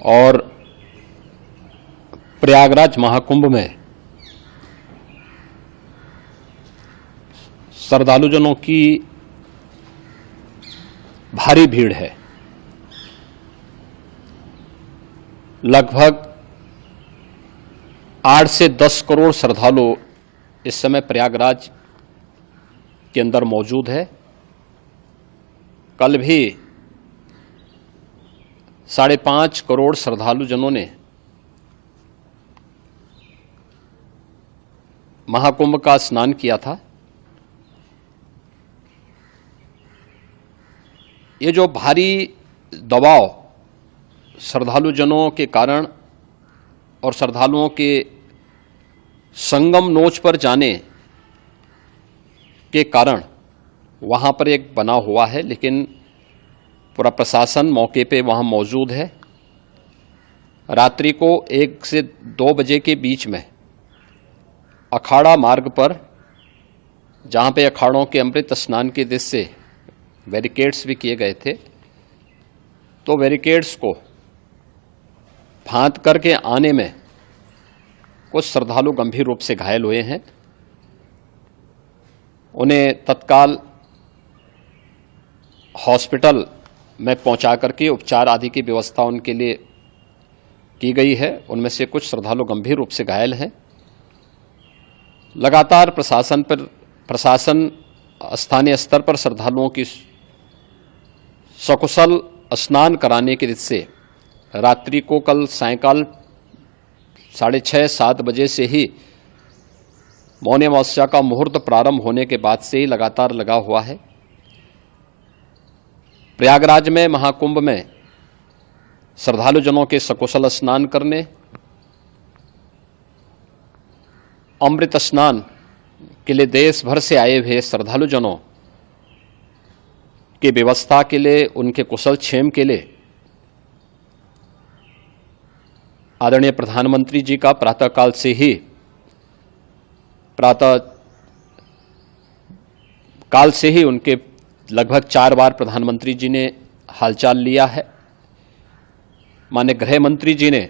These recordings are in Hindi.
और प्रयागराज महाकुंभ में श्रद्धालुजनों की भारी भीड़ है। लगभग 8 से 10 करोड़ श्रद्धालु इस समय प्रयागराज के अंदर मौजूद है। कल भी 5.5 करोड़ श्रद्धालुजनों ने महाकुंभ का स्नान किया था। ये जो भारी दबाव श्रद्धालुजनों के कारण और श्रद्धालुओं के संगम नोच पर जाने के कारण वहाँ पर एक बना हुआ है, लेकिन पूरा प्रशासन मौके पे वहाँ मौजूद है। रात्रि को 1 से 2 बजे के बीच में अखाड़ा मार्ग पर, जहाँ पे अखाड़ों के अमृत स्नान के दृश्य से बैरिकेड्स भी किए गए थे, तो बैरिकेड्स को फांद करके आने में कुछ श्रद्धालु गंभीर रूप से घायल हुए हैं। उन्हें तत्काल हॉस्पिटल में पहुंचा करके उपचार आदि की व्यवस्था उनके लिए की गई है। उनमें से कुछ श्रद्धालु गंभीर रूप से घायल हैं। लगातार प्रशासन स्थानीय स्तर पर श्रद्धालुओं की सकुशल स्नान कराने के दृष्टि से रात्रि को कल सायंकाल 6:30-7 बजे से ही मौनी अमावस्या का मुहूर्त प्रारंभ होने के बाद से ही लगातार लगा हुआ है। प्रयागराज में महाकुंभ में श्रद्धालुजनों के सकुशल स्नान करने, अमृत स्नान के लिए देश भर से आए हुए श्रद्धालुजनों की व्यवस्था के लिए, उनके कुशल क्षेम के लिए आदरणीय प्रधानमंत्री जी का प्रातःकाल से ही उनके लगभग 4 बार प्रधानमंत्री जी ने हालचाल लिया है। माननीय गृह मंत्री जी ने,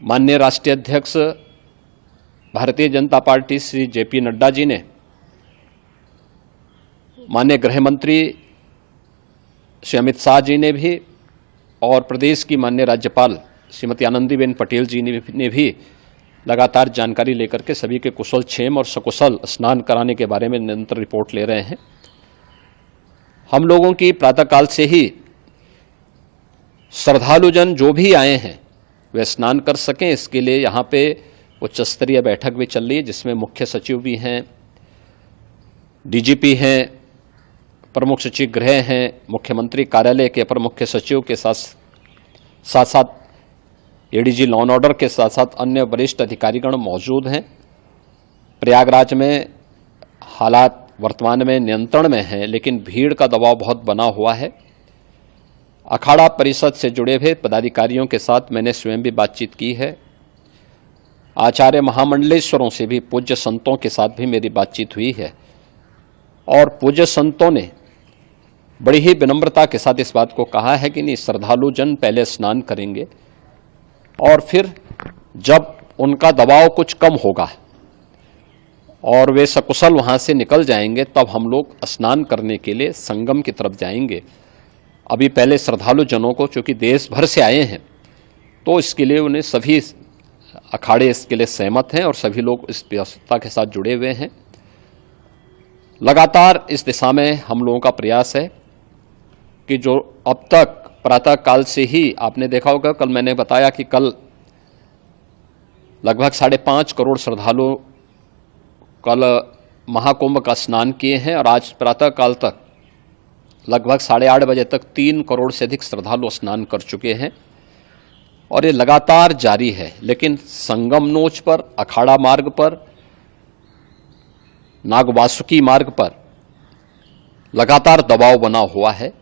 माननीय राष्ट्रीय अध्यक्ष भारतीय जनता पार्टी श्री JP नड्डा जी ने, माननीय गृह मंत्री श्री अमित शाह जी ने भी, और प्रदेश की माननीय राज्यपाल श्रीमती आनंदीबेन पटेल जी ने भी लगातार जानकारी लेकर के सभी के कुशल क्षेम और सकुशल स्नान कराने के बारे में निरंतर रिपोर्ट ले रहे हैं। हम लोगों की प्रातःकाल से ही श्रद्धालुजन जो भी आए हैं वे स्नान कर सकें, इसके लिए यहाँ पे उच्च स्तरीय बैठक भी चल रही है, जिसमें मुख्य सचिव भी हैं, DGP हैं, प्रमुख सचिव गृह हैं, मुख्यमंत्री कार्यालय के अपर मुख्य सचिव के साथ ADG लॉ एंड ऑर्डर के साथ साथ अन्य वरिष्ठ अधिकारीगण मौजूद हैं। प्रयागराज में हालात वर्तमान में नियंत्रण में हैं, लेकिन भीड़ का दबाव बहुत बना हुआ है। अखाड़ा परिषद से जुड़े हुए पदाधिकारियों के साथ मैंने स्वयं भी बातचीत की है। आचार्य महामंडलेश्वरों से भी, पूज्य संतों के साथ भी मेरी बातचीत हुई है, और पूज्य संतों ने बड़ी ही विनम्रता के साथ इस बात को कहा है कि नहीं, श्रद्धालुजन पहले स्नान करेंगे और फिर जब उनका दबाव कुछ कम होगा और वे सकुशल वहाँ से निकल जाएंगे, तब हम लोग स्नान करने के लिए संगम की तरफ जाएंगे। अभी पहले श्रद्धालुजनों को, चूँकि देश भर से आए हैं, तो इसके लिए उन्हें सभी अखाड़े इसके लिए सहमत हैं और सभी लोग इस व्यवस्था के साथ जुड़े हुए हैं। लगातार इस दिशा में हम लोगों का प्रयास है कि जो अब तक प्रातःकाल से ही आपने देखा होगा, कल मैंने बताया कि कल लगभग 5.5 करोड़ श्रद्धालु कल महाकुंभ का स्नान किए हैं, और आज प्रातःकाल तक लगभग 8:30 बजे तक 3 करोड़ से अधिक श्रद्धालु स्नान कर चुके हैं, और ये लगातार जारी है। लेकिन संगम नोच पर, अखाड़ा मार्ग पर, नागवासुकी मार्ग पर लगातार दबाव बना हुआ है,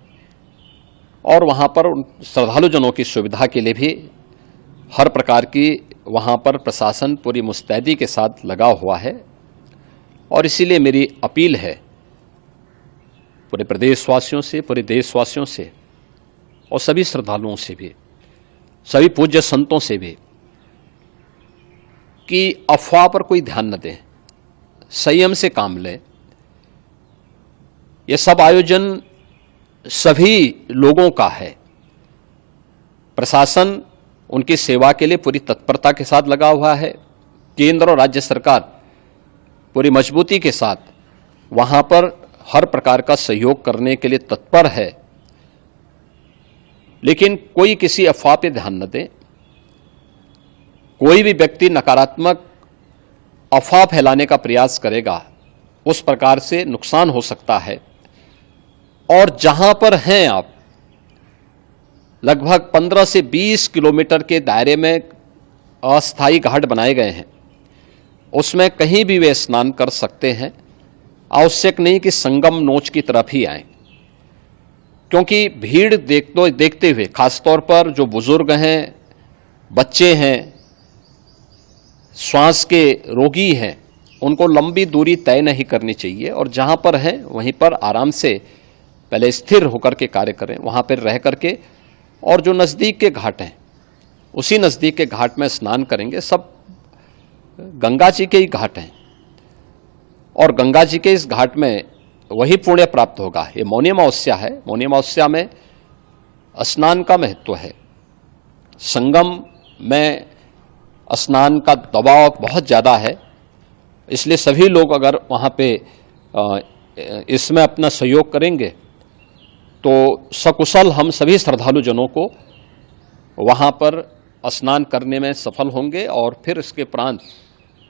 और वहाँ पर श्रद्धालुजनों की सुविधा के लिए भी हर प्रकार की वहाँ पर प्रशासन पूरी मुस्तैदी के साथ लगा हुआ है। और इसीलिए मेरी अपील है पूरे प्रदेशवासियों से, पूरे देशवासियों से और सभी श्रद्धालुओं से भी, सभी पूज्य संतों से भी कि अफवाह पर कोई ध्यान न दें, संयम से काम लें। यह सब आयोजन सभी लोगों का है। प्रशासन उनकी सेवा के लिए पूरी तत्परता के साथ लगा हुआ है। केंद्र और राज्य सरकार पूरी मजबूती के साथ वहां पर हर प्रकार का सहयोग करने के लिए तत्पर है। लेकिन कोई किसी अफवाह पर ध्यान न दे। कोई भी व्यक्ति नकारात्मक अफवाह फैलाने का प्रयास करेगा, उस प्रकार से नुकसान हो सकता है। और जहां पर हैं आप, लगभग 15 से 20 किलोमीटर के दायरे में अस्थायी घाट बनाए गए हैं, उसमें कहीं भी वे स्नान कर सकते हैं। आवश्यक नहीं कि संगम नोच की तरफ ही आएं, क्योंकि भीड़ देखते हुए, खासतौर पर जो बुजुर्ग हैं, बच्चे हैं, श्वास के रोगी हैं, उनको लंबी दूरी तय नहीं करनी चाहिए और जहां पर हैं वहीं पर आराम से पहले स्थिर होकर के कार्य करें, वहां पर रह करके। और जो नज़दीक के घाट हैं, उसी नज़दीक के घाट में स्नान करेंगे। सब गंगा जी के ही घाट हैं और गंगा जी के इस घाट में वही पुण्य प्राप्त होगा। ये मौनी अमावस्या है। मौनी अमावस्या में स्नान का महत्व है। संगम में स्नान का दबाव बहुत ज़्यादा है, इसलिए सभी लोग अगर वहाँ पे इसमें अपना सहयोग करेंगे तो सकुशल हम सभी श्रद्धालु जनों को वहाँ पर स्नान करने में सफल होंगे। और फिर इसके उपरांत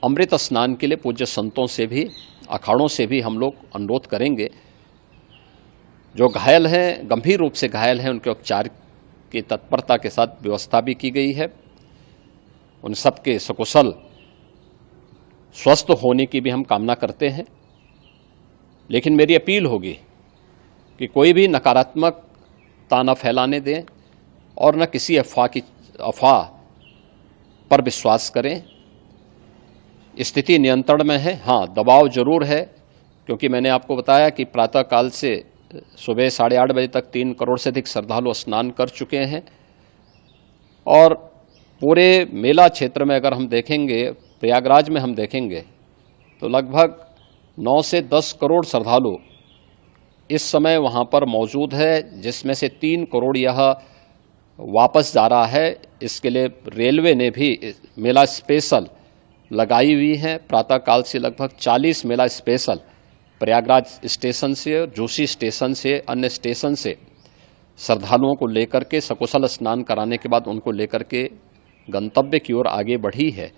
अमृत स्नान के लिए पूज्य संतों से भी, अखाड़ों से भी हम लोग अनुरोध करेंगे। जो घायल हैं, गंभीर रूप से घायल हैं, उनके उपचार की तत्परता के साथ व्यवस्था भी की गई है। उन सबके सकुशल स्वस्थ होने की भी हम कामना करते हैं। लेकिन मेरी अपील होगी कि कोई भी नकारात्मकता न फैलाने दें और न किसी अफवाह पर विश्वास करें। स्थिति नियंत्रण में है। हाँ, दबाव जरूर है, क्योंकि मैंने आपको बताया कि प्रातःकाल से सुबह 8:30 बजे तक 3 करोड़ से अधिक श्रद्धालु स्नान कर चुके हैं। और पूरे मेला क्षेत्र में अगर हम देखेंगे, प्रयागराज में हम देखेंगे तो लगभग 9 से 10 करोड़ श्रद्धालु इस समय वहाँ पर मौजूद है, जिसमें से 3 करोड़ यह वापस जा रहा है। इसके लिए रेलवे ने भी मेला स्पेशल लगाई हुई है। प्रातःकाल से लगभग 40 मेला स्पेशल प्रयागराज स्टेशन से, जोशी स्टेशन से, अन्य स्टेशन से श्रद्धालुओं को लेकर के सकुशल स्नान कराने के बाद उनको लेकर के गंतव्य की ओर आगे बढ़ी है।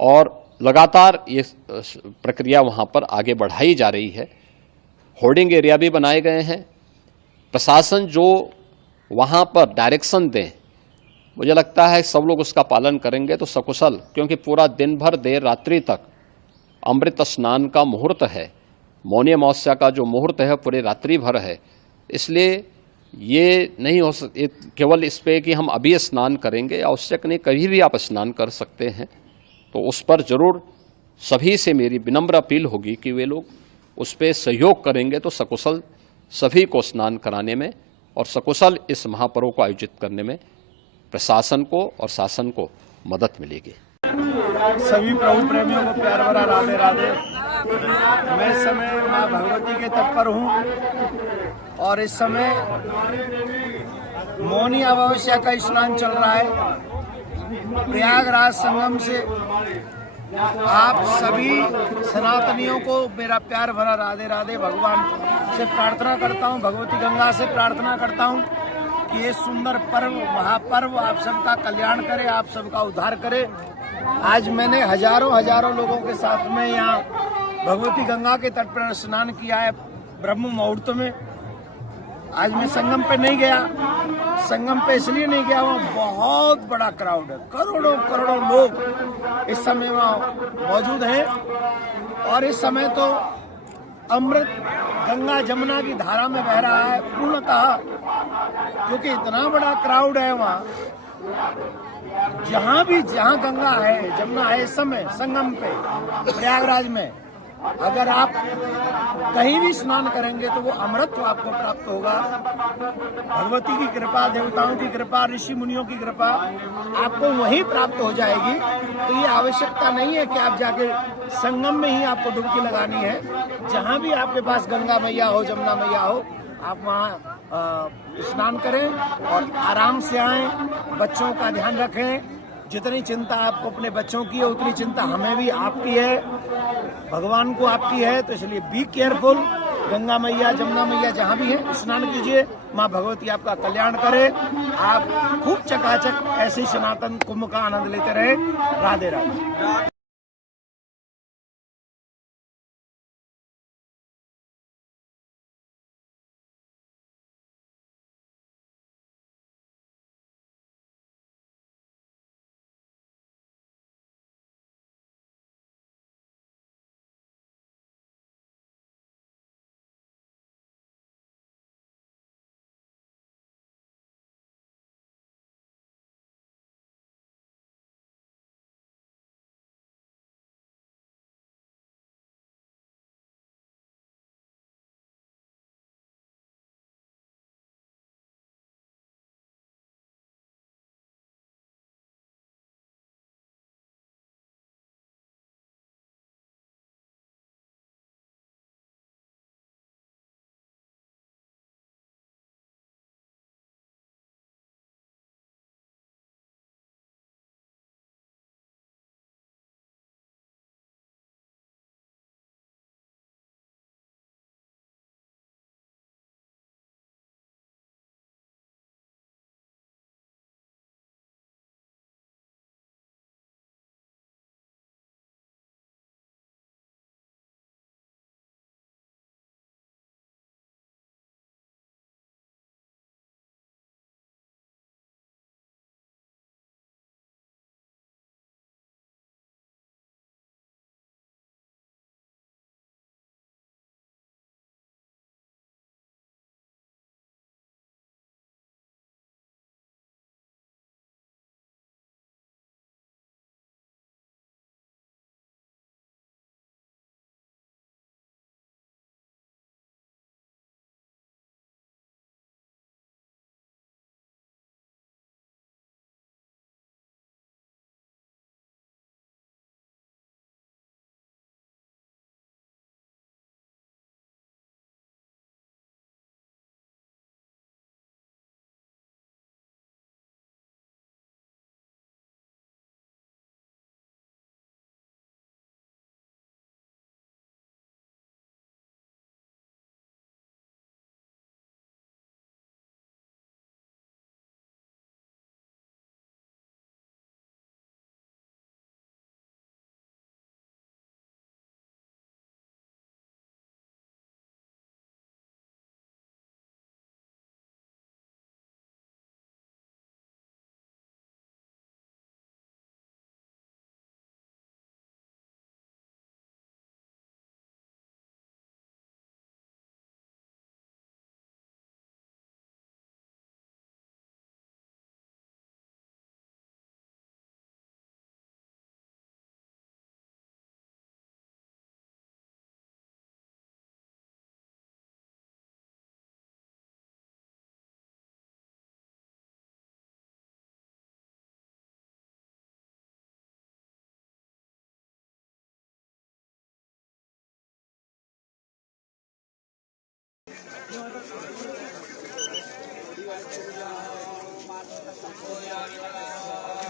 और लगातार ये प्रक्रिया वहाँ पर आगे बढ़ाई जा रही है। होर्डिंग एरिया भी बनाए गए हैं। प्रशासन जो वहाँ पर डायरेक्शन दें, मुझे लगता है सब लोग उसका पालन करेंगे तो सकुशल, क्योंकि पूरा दिन भर देर रात्रि तक अमृत स्नान का मुहूर्त है। मौनी अमावस्या का जो मुहूर्त है पूरे रात्रि भर है। इसलिए ये नहीं हो केवल इस पे कि हम अभी स्नान करेंगे, आवश्यक नहीं, कभी भी आप स्नान कर सकते हैं। तो उस पर जरूर सभी से मेरी विनम्र अपील होगी कि वे लोग उस पर सहयोग करेंगे तो सकुशल सभी को स्नान कराने में और सकुशल इस महापर्व को आयोजित करने में प्रशासन को और शासन को मदद मिलेगी। सभी प्रभु प्रेमियों को प्यार भरा राधे राधे। मैं इस समय माँ भगवती के तट पर हूँ और इस समय मौनी अमावस्या का स्नान चल रहा है। प्रयागराज संगम से आप सभी सनातनियों को मेरा प्यार भरा राधे राधे। भगवान से प्रार्थना करता हूँ, भगवती गंगा से प्रार्थना करता हूँ कि ये सुंदर पर्व, महापर्व आप सबका कल्याण करे, आप सबका उद्धार करे। आज मैंने हजारों लोगों के साथ में यहाँ भगवती गंगा के तट पर स्नान किया है ब्रह्म मुहूर्त में। आज मैं संगम पे नहीं गया। संगम पे इसलिए नहीं गया, वहाँ बहुत बड़ा क्राउड है, करोड़ों लोग इस समय वहाँ मौजूद हैं। और इस समय तो अमृत गंगा जमुना की धारा में बह रहा है पूर्णतः, क्योंकि इतना बड़ा क्राउड है वहाँ। जहाँ गंगा है, जमुना है, इस समय संगम पे प्रयागराज में अगर आप कहीं भी स्नान करेंगे तो वो अमृत आपको प्राप्त होगा। भगवती की कृपा, देवताओं की कृपा, ऋषि मुनियों की कृपा आपको वहीं प्राप्त हो जाएगी। तो ये आवश्यकता नहीं है कि आप जाके संगम में ही आपको डुबकी लगानी है। जहां भी आपके पास गंगा मैया हो, जमुना मैया हो, आप वहाँ स्नान करें और आराम से आएं। बच्चों का ध्यान रखें। जितनी चिंता आपको अपने बच्चों की है उतनी चिंता हमें भी आपकी है, भगवान को आपकी है। तो इसलिए बी केयरफुल। गंगा मैया, जमुना मैया जहाँ भी है स्नान कीजिए। माँ भगवती आपका कल्याण करे। आप खूब चकाचक ऐसे ही सनातन कुंभ का आनंद लेते रहे। राधे राधे।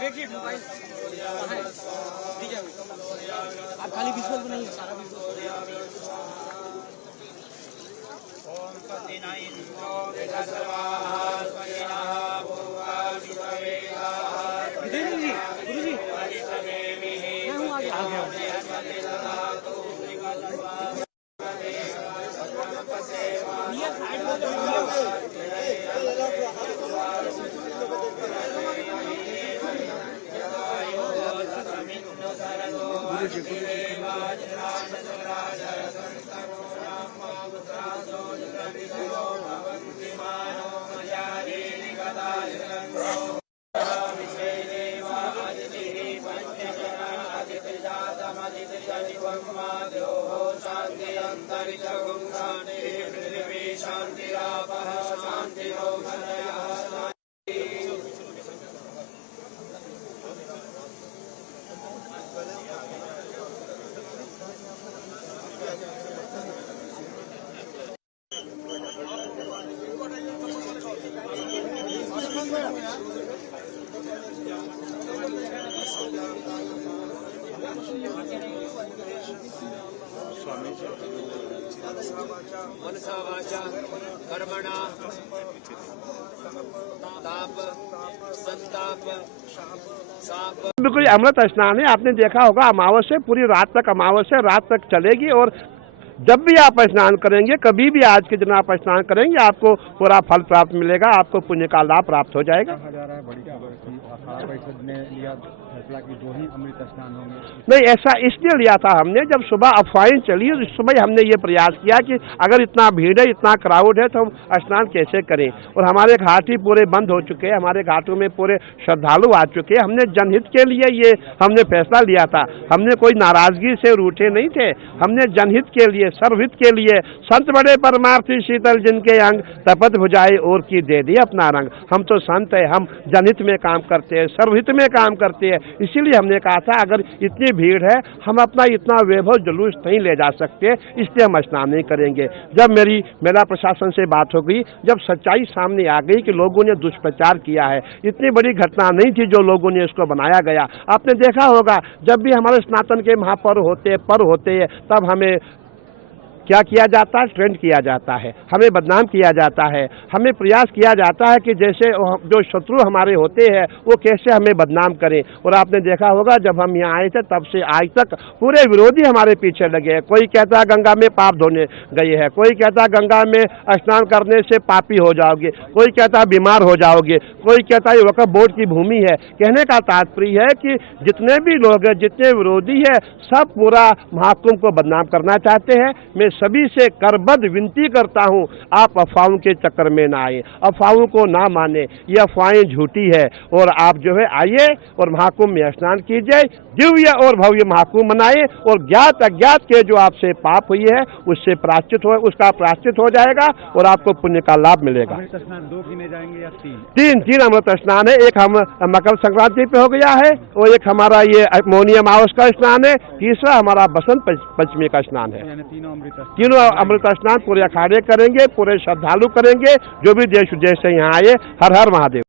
देखिए मोबाइल ठीक है, आप खाली विजुअल बनाइए, सारा विजुअल। गुरु जी मैं हूँ, आ गया। मनसा वाचा कर्मणा ताप संताप साप। बिल्कुल अमृत स्नान है। आपने देखा होगा अमावस्या पूरी रात तक, अमावस्या रात तक चलेगी और जब भी आप स्नान करेंगे, कभी भी आज के दिन आप स्नान करेंगे, आपको पूरा फल प्राप्त मिलेगा, आपको पुण्य का लाभ प्राप्त हो जाएगा। कहा जा रहा है बड़ी खबर की अखाड़ा परिषद ने लिया फैसला कि 2 ही अमृत स्नान होंगे। नहीं, ऐसा इसलिए लिया था हमने, जब सुबह अफवाहें चली उस समय हमने ये प्रयास किया कि अगर इतना भीड़ है, इतना क्राउड है, तो हम स्नान कैसे करें। और हमारे घाट ही पूरे बंद हो चुके हैं, हमारे घाटों में पूरे श्रद्धालु आ चुके हैं। हमने जनहित के लिए ये हमने फैसला लिया था, हमने कोई नाराजगी से रूठे नहीं थे, हमने जनहित के लिए, सर्वहित के लिए, संत बड़े परमार्थी शीतल जिनके अंग, तपत भुजाए और की दे दी अपना रंग। हम तो संत है, हम जनहित में काम करते हैं, सर्वहित में काम करते हैं। इसीलिए हमने कहा था अगर इतनी भीड़ है, हम अपना इतना वैभव जुलूस नहीं ले जा सकते, इसलिए हम स्नान नहीं करेंगे। जब मेरा प्रशासन से बात हो गई, जब सच्चाई सामने आ गई कि लोगों ने दुष्प्रचार किया है, इतनी बड़ी घटना नहीं थी जो लोगों ने इसको बनाया गया। आपने देखा होगा जब भी हमारे सनातन के महापर्व होते हैं तब हमें क्या किया जाता है, ट्रेंड किया जाता है, हमें बदनाम किया जाता है, हमें प्रयास किया जाता है कि जैसे जो शत्रु हमारे होते हैं वो कैसे हमें बदनाम करें। और आपने देखा होगा जब हम यहाँ आए थे तब से आज तक पूरे विरोधी हमारे पीछे लगे हैं। कोई कहता है गंगा में पाप धोने गए हैं, कोई कहता है गंगा में स्नान करने से पापी हो जाओगे, कोई कहता है बीमार हो जाओगे, कोई कहता है वक्फ बोर्ड की भूमि है। कहने का तात्पर्य है कि जितने भी लोग हैं, जितने विरोधी है, सब पूरा महाकुंभ को बदनाम करना चाहते हैं। मैं सभी से करबद्ध विनती करता हूं, आप अफवाहों के चक्कर में ना आए, अफवाहों को ना माने, ये अफवाहें झूठी है। और आप जो है आइए और महाकुंभ में स्नान कीजिए, दिव्य और भव्य महाकुंभ मनाए और ज्ञात अज्ञात के जो आपसे पाप हुई है उससे उसका प्रायश्चित हो जाएगा और आपको पुण्य का लाभ मिलेगा। अमृत स्नान 2 गिने जाएंगे या 3? 3 अमृत स्नान है। एक हम मकर संक्रांति पे हो गया है और एक हमारा ये मौनी अमावस का स्नान है, तीसरा हमारा बसंत पंचमी का स्नान है। यानी 3 अमृत स्नान पूरे अखाड़े करेंगे, पूरे श्रद्धालु करेंगे, जो भी देश विदेश से यहाँ आए। हर हर महादेव।